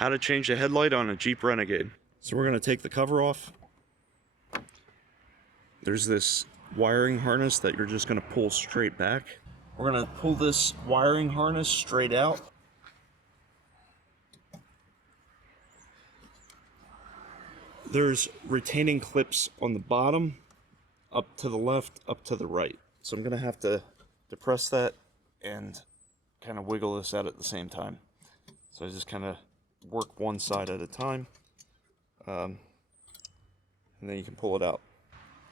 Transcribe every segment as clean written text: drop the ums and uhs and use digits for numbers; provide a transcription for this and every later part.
How to change the headlight on a Jeep Renegade. So we're going to take the cover off. There's this wiring harness that you're just going to pull straight back. We're going to pull this wiring harness straight out. There's retaining clips on the bottom, up to the left, up to the right. So I'm going to have to depress that and kind of wiggle this out at the same time. So I just kind of work one side at a time, and then you can pull it out.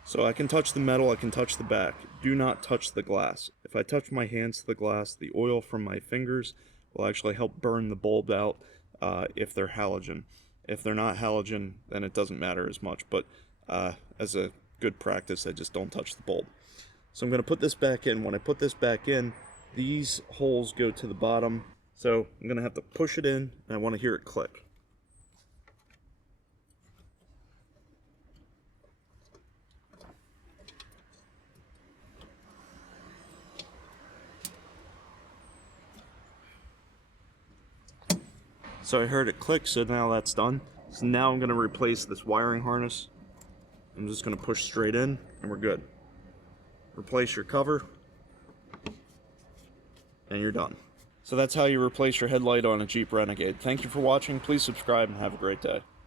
So I can touch the metal, I can touch the back. Do not touch the glass. If I touch my hands to the glass, the oil from my fingers will actually help burn the bulb out if they're halogen. If they're not halogen, then it doesn't matter as much, but as a good practice, I just don't touch the bulb. So I'm going to put this back in. When I put this back in, these holes go to the bottom. So I'm going to have to push it in, and I want to hear it click. So I heard it click, so now that's done. So now I'm going to replace this wiring harness. I'm just going to push straight in, and we're good. Replace your cover, and you're done. So that's how you replace your headlight on a Jeep Renegade. Thank you for watching. Please subscribe and have a great day.